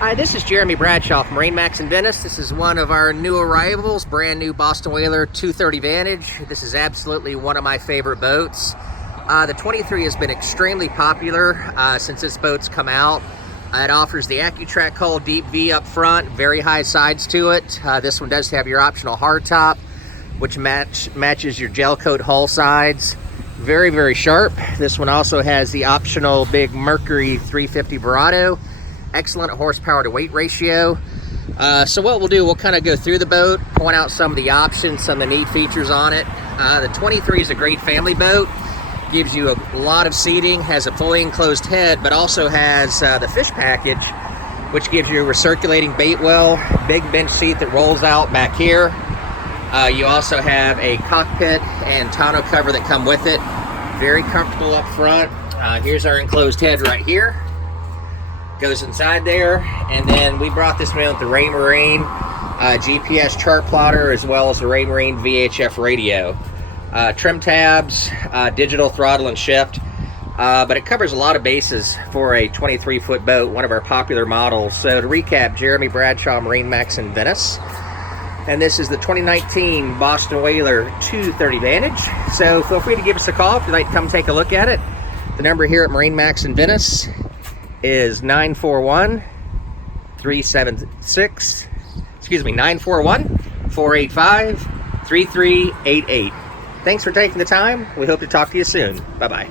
Hi, this is Jeremy Bradshaw from MarineMax in Venice. This is one of our new arrivals, brand new Boston Whaler 230 Vantage. This is absolutely one of my favorite boats. The 23 has been extremely popular since this boat's come out. It offers the AccuTrack hull deep V up front, very high sides to it. This one does have your optional hardtop, which matches your gel coat hull sides. Very, very sharp. This one also has the optional big Mercury 350 Verado. Excellent horsepower to weight ratio. So what we'll do, we'll kind of go through the boat, point out some of the options, some of the neat features on it. The 23 is a great family boat. Gives you a lot of seating, has a fully enclosed head, but also has the fish package, which gives you a recirculating bait well, big bench seat that rolls out back here. You also have a cockpit and tonneau cover that come with it. Very comfortable up front. Here's our enclosed head right here. Goes inside there, and then we brought this in with the MarineMax GPS chart plotter, as well as the MarineMax VHF radio. Trim tabs, digital throttle and shift, but it covers a lot of bases for a 23-foot boat, one of our popular models. So to recap, Jeremy Bradshaw, MarineMax in Venice, and this is the 2019 Boston Whaler 230 Vantage. So feel free to give us a call if you'd like to come take a look at it. The number here at MarineMax in Venice is 941-485-3388. Thanks for taking the time. We hope to talk to you soon. Bye-bye.